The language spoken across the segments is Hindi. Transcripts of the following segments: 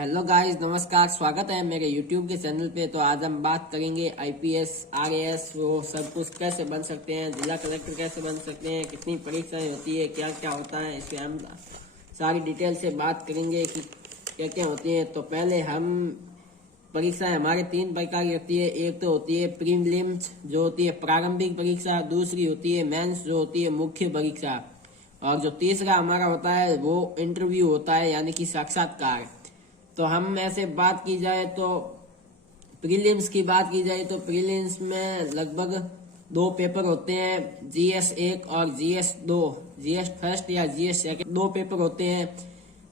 हेलो गाइस, नमस्कार। स्वागत है मेरे यूट्यूब के चैनल पे। तो आज हम बात करेंगे आईपीएस आरएएस वो सब कुछ कैसे बन सकते हैं, जिला कलेक्टर कैसे बन सकते हैं, कितनी परीक्षाएं होती है, क्या क्या होता है, इसके हम सारी डिटेल से बात करेंगे कि क्या क्या होती है। तो पहले हम परीक्षाएं हमारे 3 प्रकार की होती है। एक तो होती है प्रीलिम्स जो होती है प्रारंभिक परीक्षा, दूसरी होती है मेंस जो होती है मुख्य परीक्षा, और जो तीसरा हमारा होता है वो इंटरव्यू होता है यानी कि साक्षात्कार। तो हम ऐसे बात की जाए तो प्रीलिम्स की बात की जाए तो प्रीलिम्स में लगभग 2 पेपर होते हैं, जीएस 1 और जीएस 2। जीएस फर्स्ट या जीएस सेकंड 2 पेपर होते हैं।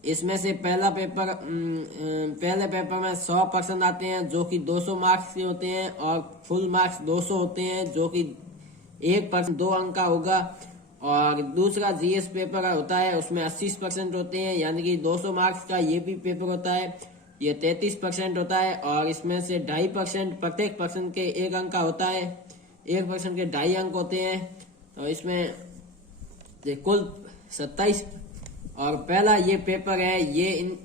इसमें से पहले पेपर में 100% आते हैं जो कि 200 मार्क्स के होते हैं, और फुल मार्क्स 200 होते हैं जो कि 1% 2 अंक का होगा। और दूसरा जीएस पेपर होता है, उसमें 80% होते हैं यानी कि 200 मार्क्स का ये भी पेपर होता है। ये 33% होता है, और इसमें से 2.5% प्रत्येक पर्सन के 1 अंक का होता है। 1% के 2.5 अंक होते हैं। तो इसमें कुल 27। और पहला ये पेपर है, ये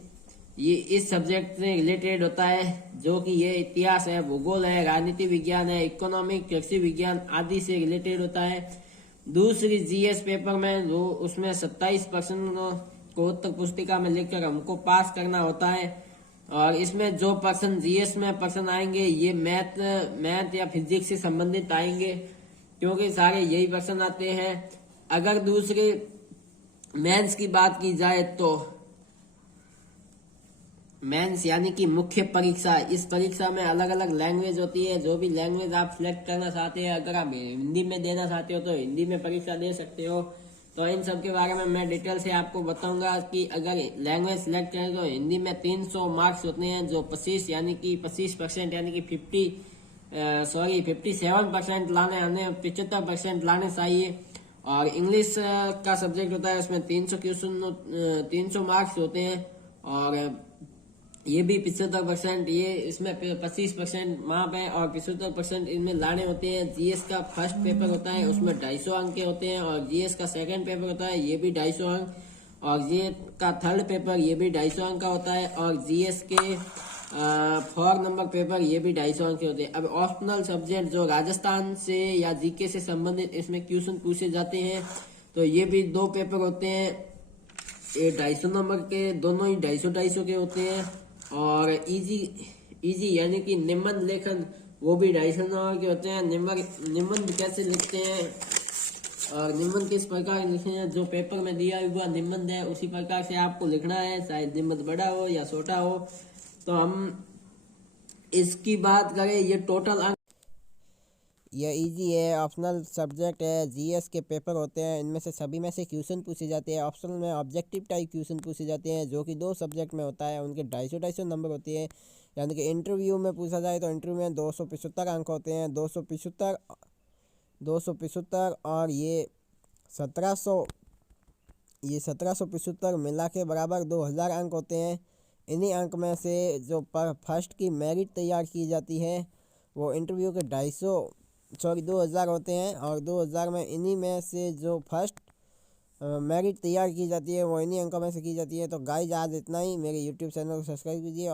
इस सब्जेक्ट से रिलेटेड होता है जो कि ये इतिहास है, भूगोल है, राजनीति विज्ञान है, इकोनॉमिक, कृषि विज्ञान आदि से रिलेटेड होता है। दूसरी जीएस पेपर में जो उसमें 27% को उत्तर पुस्तिका में लिखकर हमको पास करना होता है। और इसमें जो पर्सन जीएस में पर्सन आएंगे ये मैथ या फिजिक्स से संबंधित आएंगे, क्योंकि सारे यही पर्सन आते हैं। अगर दूसरे मेंस की बात की जाए तो मेंस यानी कि मुख्य परीक्षा, इस परीक्षा में अलग अलग लैंग्वेज होती है। जो भी लैंग्वेज आप सिलेक्ट करना चाहते हैं, अगर आप हिंदी में देना चाहते हो तो हिंदी में परीक्षा दे सकते हो। तो इन सब के बारे में मैं डिटेल से आपको बताऊंगा कि अगर लैंग्वेज सिलेक्ट करें तो हिंदी में 300 मार्क्स होते हैं, जो 25 यानी कि 25% यानी कि 57% लाने आने 75% लाने चाहिए। और इंग्लिश का सब्जेक्ट होता है, उसमें 300 मार्क्स होते हैं, और ये भी 75%, ये इसमें 25% वहां पे और 75% इनमें लाने होते हैं। जीएस का फर्स्ट पेपर होता है, उसमें 250 अंक के होते हैं, और जीएस का सेकंड पेपर होता है, ये भी 250 अंक, और जीएस का थर्ड पेपर ये भी 250 अंक का होता है, और जीएस के 4 नंबर पेपर ये भी 250 अंक के होते हैं। अब ऑप्शनल सब्जेक्ट जो राजस्थान से या जीके से संबंधित इसमें क्वेश्चन पूछे जाते हैं, तो ये भी 2 पेपर होते हैं। ये 250 नंबर के, दोनों ही 250 के होते हैं। और इजी यानी कि निबंध लेखन, वो भी 250 नंबर के होते हैं। निबंध कैसे लिखते हैं और निबंध किस प्रकार लिखते हैं, जो पेपर में दिया हुआ निबंध है उसी प्रकार से आपको लिखना है, चाहे निबंध बड़ा हो या छोटा हो। तो हम इसकी बात करें, ये टोटल अंक, यह इजी है, ऑप्शनल सब्जेक्ट है, जीएस के पेपर होते हैं, इनमें से सभी में से क्वेश्चन पूछे जाते हैं। ऑप्शनल में ऑब्जेक्टिव टाइप क्वेश्चन पूछे जाते हैं जो कि 2 सब्जेक्ट में होता है, उनके 250 नंबर होते हैं। यानी कि इंटरव्यू में पूछा जाए तो इंटरव्यू में 275 अंक होते हैं, 275 और ये 1775 मिला के बराबर 2000 अंक होते हैं। इन्हीं अंक में से जो फर्स्ट की मेरिट तैयार की जाती है वो इंटरव्यू के 2000 होते हैं, और 2000 में इन्हीं में से जो फर्स्ट मेरिट तैयार की जाती है वो इन्हीं अंकों में से की जाती है। तो गाइज आज इतना ही। मेरे यूट्यूब चैनल को सब्सक्राइब कीजिए।